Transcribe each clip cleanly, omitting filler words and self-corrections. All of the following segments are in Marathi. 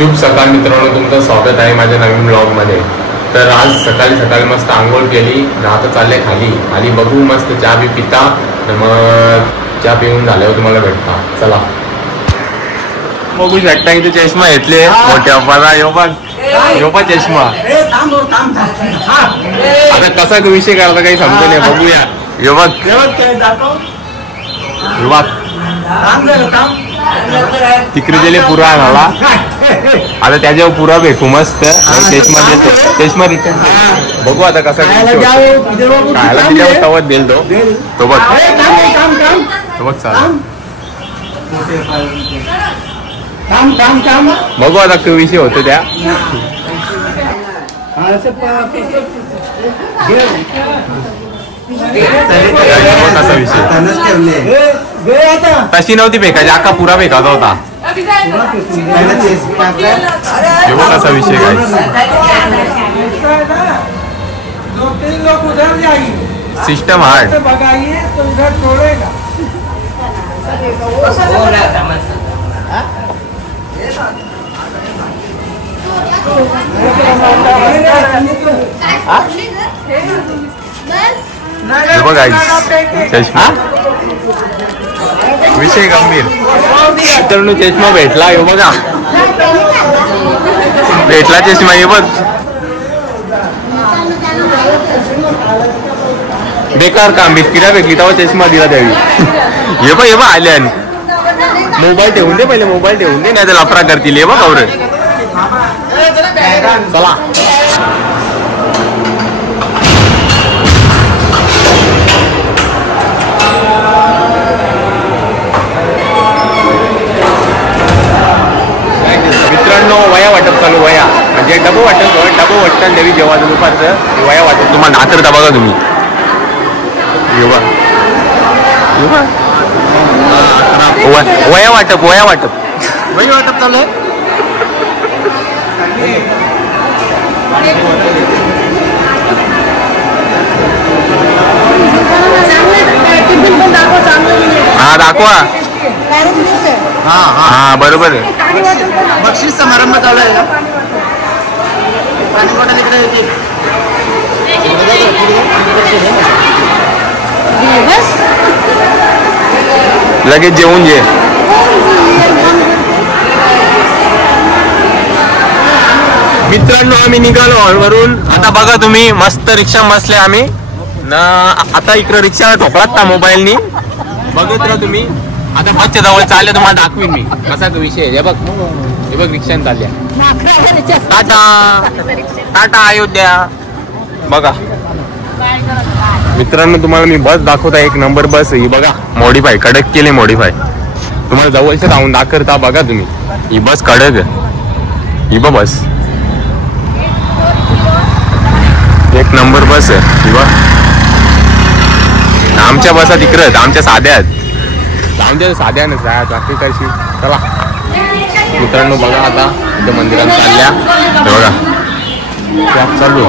शुभ सकाळ मित्रांनो, तुमचं स्वागत आहे माझ्या नवीन ब्लॉगमध्ये. तर आज सकाळी सकाळी मस्त आंघोळ केली, आता चालले खाली बघू मस्त चहा बी पिता. मग चहा पिऊन झाल्यावर तुम्हाला भेटता. चला बघू शकता इथे चष्मा घेतले मोठ्या बाबा. योपा चष्मा आता कसा विषय करता काही समजत नाही. बघूया तिकडे गेले पुरा आणाला. आता त्याच्यावर पुरा भेटू मस्त. चष्मा देतो, चष्मा रिटर्न. बघू आता कसा खायला तिच्यावर तवत देईल तो बघ चालेल. बघू आता काय विषय होतो त्या. कसा विषय तशी नव्हती फेकायची, अख्खा पुरा फेकायचा होता. कसा विषय काय सिस्टम हार्ड. बघा चष्मा विषय गंभीर. मित्रांनो चष्मा भेटला. हे बघा भेटला चष्मा. हे बघ बेकार काम. बिस्किटा भेटली तेव्हा चष्मा दिला त्यावेळी. हे बघ आल्यान. मोबाईल ठेवून दे पहिले, मोबाईल ठेवून दे, नाही तर लफडा करतील. हे बघ और चला मित्रांनो. वया वाटप चालू. वया म्हणजे डबो वाटत देवी जेव्हा दुपारचं वया वाटप तुम्हाला नाचरता बघा तुम्ही. वया वाटप चालू आहे. हा दाखवा. हा बरोबर आहे. बक्षीस समारंभ चालू आहे का? लगेच जेवून जे. मित्रांनो आम्ही निघालो हॉलवरून. आता बघा तुम्ही मस्त रिक्षा बसले आम्ही ना. आता इकडे रिक्षा ठोकलात ना मोबाईलनी. बघत राहा तुम्ही. आता बसच्या जवळ चालले, तुम्हाला दाखवीन मी कसा विषय आहे. हे बघ रिक्षाने चालल्या. टाटा अयोध्या. बघा मित्रांनो तुम्हाला मी बस दाखवता. एक नंबर बस ही बघा. मॉडिफाय कडक केले. मॉडिफाय तुम्हाला जवळच्या जाऊन दाखवता. बघा तुम्ही ही बस कडक. ही बस एक नंबर बस आहे. ही बघ आमच्या बसा तिकडे आमच्या साध्या आहेत. आमच्या साध्या बाकी कशी. चला मित्रांनो बघा आता इथं मंदिरात चालल्या. बघा चालू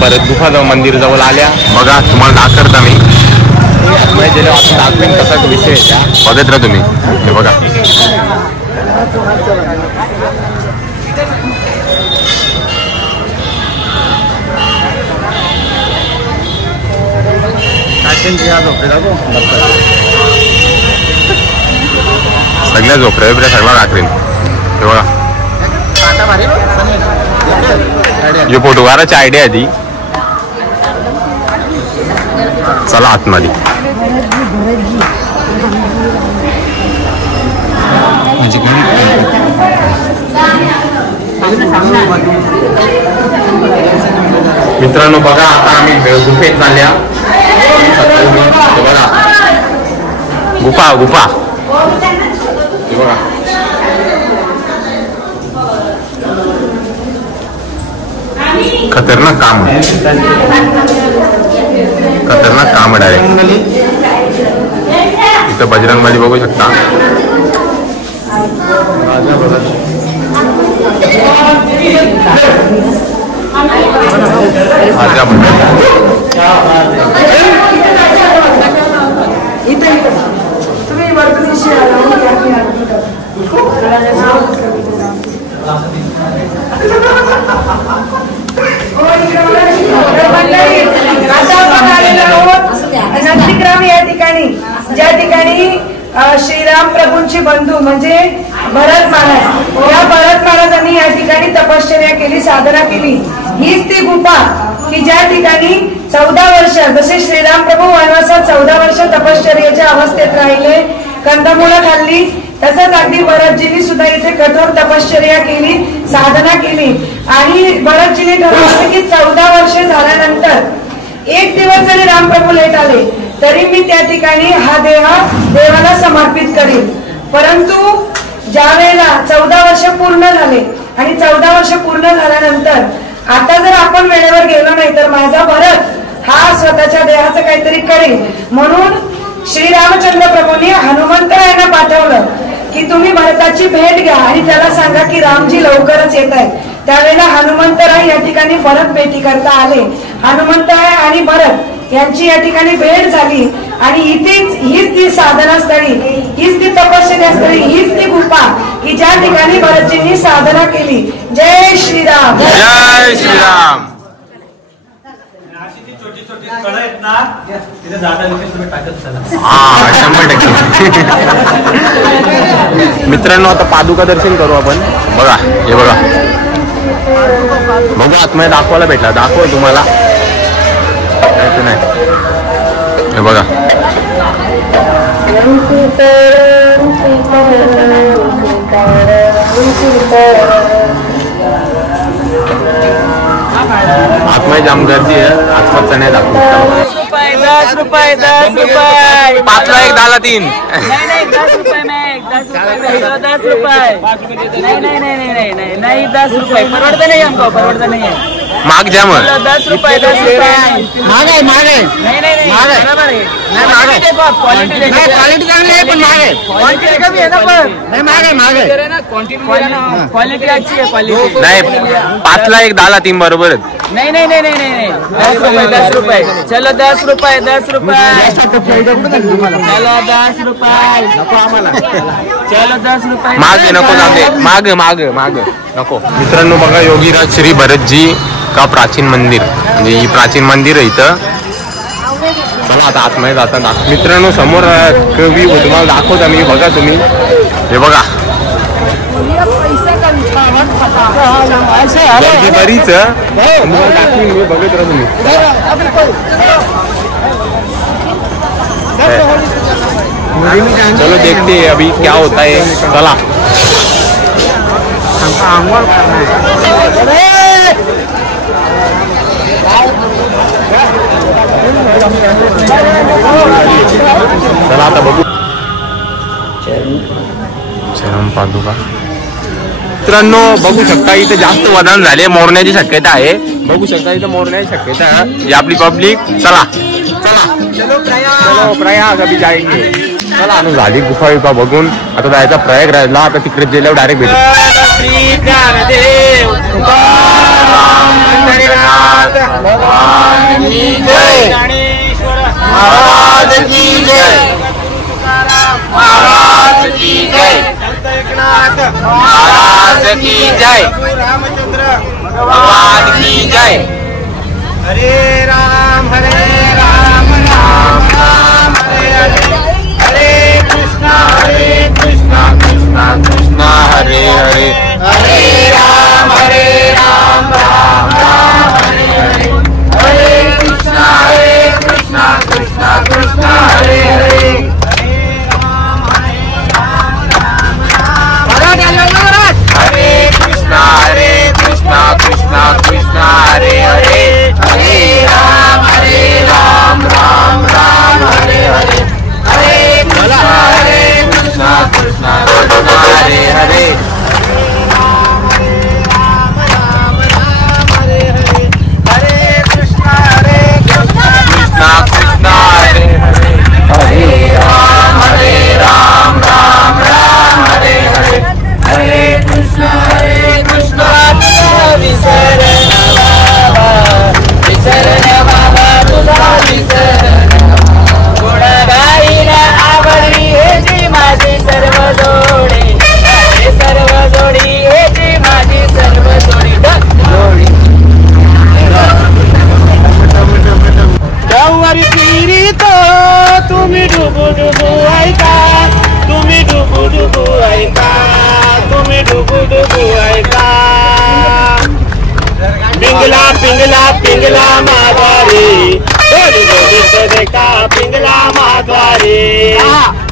भरत गुफा मंदिर जवळ आल्या. बघा तुम्हाला दाखवता मी. आपण दाखवीन कसा विषय आहे. बघत राहा तुम्ही. हे बघा सगळ्या झोपड्या बिपड्या सगळं दाखवीन. हे बघा हे फोटोग्राफरची आयडिया आहे ती. चला आतमध्ये. म्हणजे मित्रांनो बघा आता आम्ही गुफेत चालल्या. बघा गुफा गुफा बघा. खतरनाक काम खतरनाक काम डायरेक्ट. इथं बजरंगबली बघू शकता. नंदीग्राम या ठिकाणी ज्या ठिकाणी श्रीराम प्रभूंची बंधू म्हणजे भरत महाराज, या भरत महाराजांनी या ठिकाणी तपश्चर्या केली, साधना केली. हीच ती गुफा की ज्या ठिकाणी 14 वर्ष, जसे श्रीराम प्रभू वनवासात 14 वर्ष तपश्चर्याच्या अवस्थेत राहिले, कंदमुळं खाल्ली, तसंच अगदी भरतजींनी सुद्धा इथे कठोर तपश्चर्या केली, साधना केली. आणि भरतजींनी ठरवलं की 14 वर्ष झाल्यानंतर एक दिवस जरी रामप्रभू लेट आले तरी मी त्या ठिकाणी हा देह देवाला समर्पित करेन. परंतु ज्या वेळेला 14 वर्ष पूर्ण झाले आणि 14 वर्ष पूर्ण झाल्यानंतर आता जर आपण वेळेवर गेलो नाही तर माझा भरत हा स्वतःच्या देहाचं काहीतरी करेल. म्हणून श्रीरामचंद्र प्रभूंनी हनुमंतरायांना पाठवलं की तुम्ही भरताची भेट घ्या आणि त्याला सांगा की रामजी लवकरच येत आहेत. त्यावेळेला हनुमंतराय या ठिकाणी भरत भेटी करता आले. हनुमंतराय आणि भरत यांची या ठिकाणी भेट झाली आणि हीच ती साधना स्थळी, हीच ती तपश्चर्या स्थळी, हीच ती गुफा की ज्या ठिकाणी भरतजींनी साधना केली. जय श्रीराम. जय श्रीराम. हा 100%. मित्रांनो आता पादुका दर्शन करू आपण. बघा हे बघा बघू आतमध्ये दाखवायला भेटला. दाखव तुम्हाला नाही हे बघा. आतमध्ये जाम गर्दी आहे. आतमध्ये नाही दाखवत. 10 रुपये 10 रुपये 5ला 1 10ला 3. नहीं 10 रुपये में 10 रुपये 10 रुपये नहीं 10 रुपये परवड़ता नहीं, हमको परवड़ता नहीं है. माग जा मग 10 रुपये 10 रुपये मांग है नहीं बराबर है. नहीं देखो आप क्वालिटी देखो, क्वालिटी चांगली है पण मांग है. क्वालिटी का भी है ना पण नहीं मांग है ना. क्वालिटी अच्छी है. क्वालिटी नाही 5ला 1 10ला 3 बरोबर. नहीं 10 रुपये चलो 10 रुपये 10 रुपये चलो 10 रुपये चलो 10 रुपये मागे नको जाते. माग नको. मित्रांनो बघा योगीराज श्री भरतजी का प्राचीन मंदिर, म्हणजे ही प्राचीन मंदिर आहे इथं. चला आता आतमध्ये जाता. मित्रांनो समोर कवी तुम्हाला दाखवता मी. बघा तुम्ही हे बघा गर्दी बरीच दाखवीन मी. बघत राहा तुम्ही. चलो देखते हैं अभी क्या होता है. चला चला आता बघू. चरण पादुका मित्रांनो बघू शकता इथे जास्त वजन झाले. मोरण्याची शक्यता आहे. बघू शकता इथं मोरण्याची शक्यता आहे. ही आपली पब्लिक. चला चलो प्रयाग अभी जाएंगे. चला आणून झाली गुफा विफा बघून. आता जायचा प्रयाग राहिला. आता तिकडे गेल्यावर डायरेक्ट भेटू. महाराज की जय. महाराज की जय. महाराज की जय. रामचंद्र भगवान की जय. हरे राम राम राम हरे हरे हरे कृष्णा कृष्णा कृष्णा हरे हरे हरे राम राम राम हरे हरे हरे कृष्णा कृष्णा कृष्णा हरे हरे हरे कृष्णा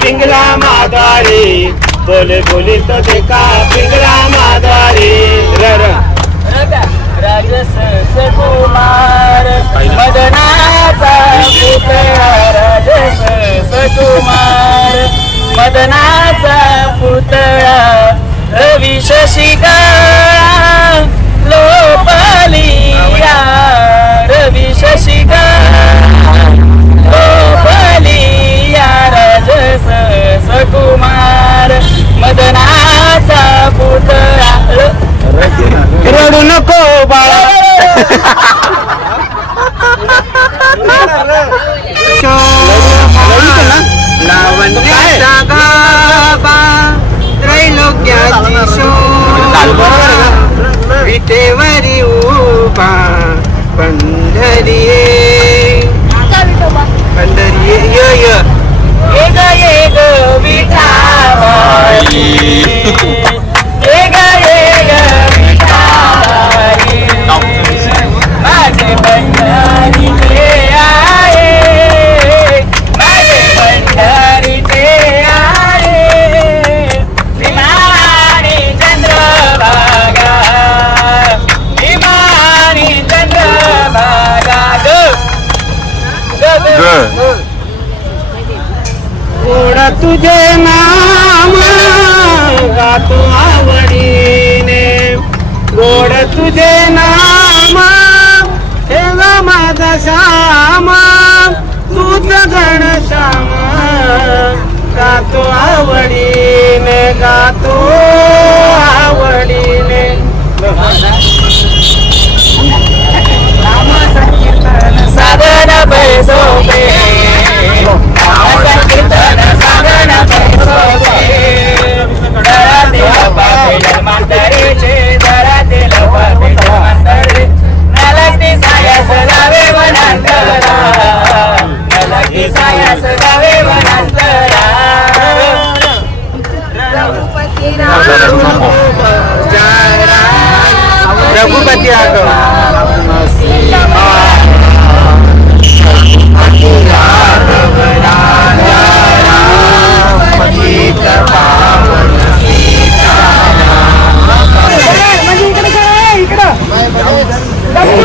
पिंगला माधवारी बोले बोले तो देखा पिंगला माधवारी राजस सुकुमार मदनाचा पुतळा राजस सुकुमार मदनाचा पुतळा रवी शशिका लोपलिया रवी शशिका लोपलिया राजस सुकुमार मदनाचा पुतळा रडू नको बाळा लावण्याचा गाभा त्रैलोक्याची शोभा विटेवरी उभा पंढरी पंढरी ये ग विठाबाई ये ग विठाबाई माझे पंढरी ते आहे माझे पंढरी ते आहे विमानी चंद्रभागा विमानी चंद्रभागा गोडा तुझे नाम गातो आवडीने गोड तुझे नाम ठेव माझा श्याम तूच घनश्याम गातो आवडीने गातो आवडीने नाम संकीर्तन साधन पैसोबे संकीर्तन साधन पैसोबे धरातील पापेल मांतरीचे धरातील पापेल मांतरी नलगती सायास गावे वनांतरा नलगती सायास गावे वनांतरा रघुपती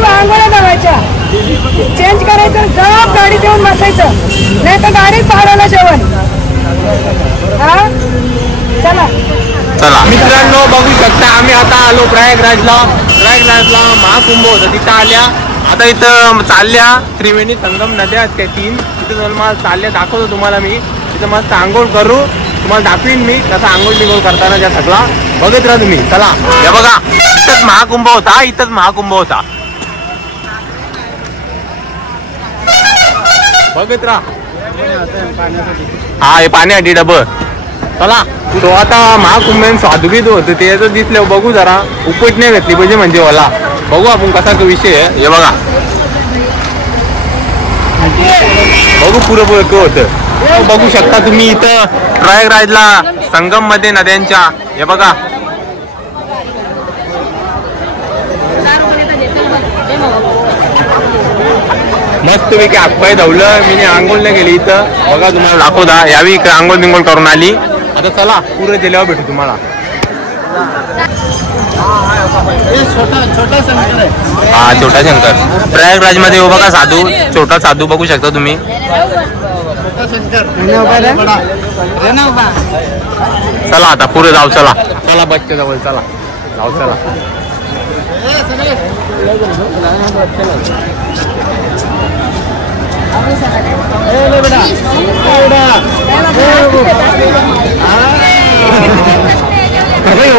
आंघोळ्या लावायच्या चेंज करायचं गप गाडीत येऊन बसायचं नाही तर गाडीत भाड्याला जेवण हा चला चला मित्रांनो बघू शकता आम्ही आता आलो प्रयागराजला महाकुंभ होता तिथं आल्या आता इथं चालल्या त्रिवेणी संगम नद्या आहेत त्या 3 तिथं मला चालल्या दाखवतो तुम्हाला मी तिथं मस्त आंघोळ करू तुम्हाला दाखवीन मी तसं आंघोळ बिंघोळ करताना त्या सगळा बघत राहा तुम्ही चला हे बघा इथंच महाकुंभ होता बघत राहा हा हे पाण्यासाठी डबं चला तो आता महाकुंभेन स्वादुगीत होतं ते दिसलं बघू जरा उपट नाही घेतली पाहिजे म्हणजे मला बघू आपण कसा तो विषय आहे हे बघा बघू पुरं होतं बघू शकता तुम्ही इथं प्रयागराजला संगम मध्ये नद्यांच्या हे बघा मस्त पैकी हातपाय धावलं मी आंघोळ नाही गेली इथं बघा तुम्हाला दाखवता यावी इकडे आंघोळ बिंघोळ करून आली आता चला पुरं दिल्यावर भेटू तुम्हाला हा छोटा शंकर प्रयागराज मध्ये बघा साधू छोटा साधू बघू शकता तुम्ही चला आता पुढे जाऊ चला बच्चे जवळ चला जाऊ चला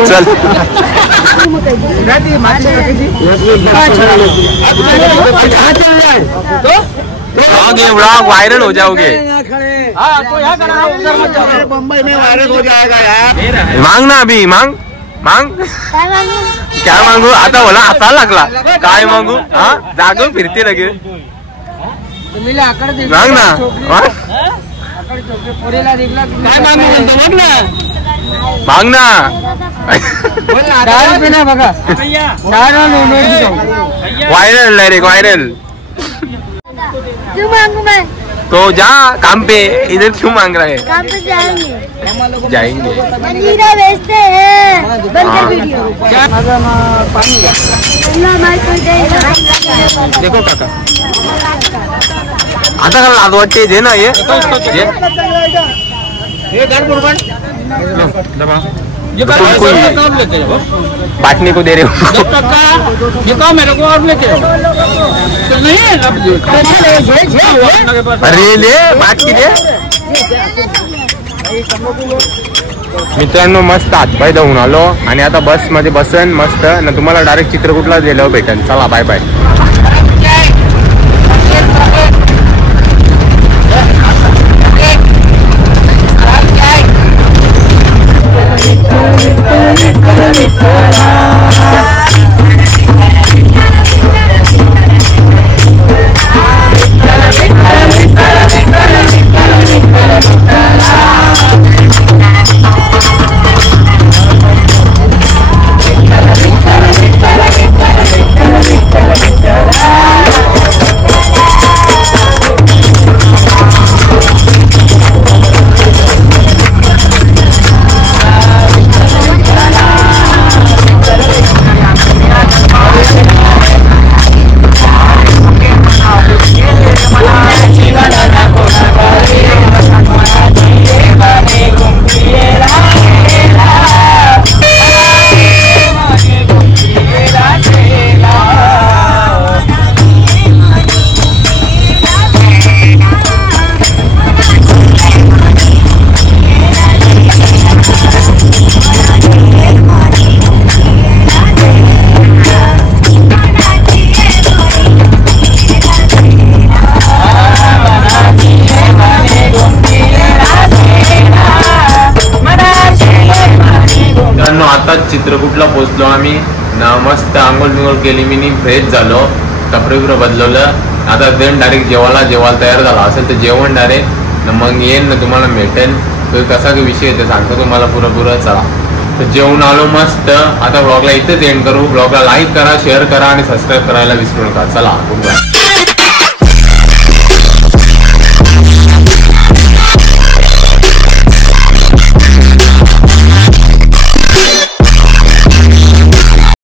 चल वायरल हो जाओगे मुंबई में वायरल हो जाएगा यार मांग ना अभी मांग क्या मांगू आता बोला आता लागला काय मांगू हा जागो फिरते लगे मांग ना मांग ना बघा वायरल डायरेक्ट वायरल तो जा काम पे, इधर क्यों मांग रहा है? काम पे जाएंगे जाएंगे। मंदिरा बेचते हैं। बनकर वीडियो देखो काका आता का लाज वाटते दे ना ये बांटने को दे रहे हो ये काम मेरे को और लेके अरे ले बात की दे मित्रांनो मस्त हातपाय धावून आलो आणि आता बस मध्ये बसन मस्त ना तुम्हाला डायरेक्ट चित्रकूटला गेल्यावर भेटेल चला बाय बाय आता चित्रकूटला पोहोचलो आम्ही ना मस्त आंघोळ बिंघोळ केली मी फ्रेश झालो कपडे बिपडे बदलवलं आता देन डायरेक्ट जेवायला तयार झाला असेल तर जेवण डायरेक्ट मग येईन ना तुम्हाला भेटेल तर कसा विषय ते सांगतो तुम्हाला पुरा चला तर जेवण आलो मस्त आता ब्लॉगला इथेच एंड करू ब्लॉगला लाईक करा शेअर करा आणि सबस्क्राईब करायला विसरू नका चला गुड बाय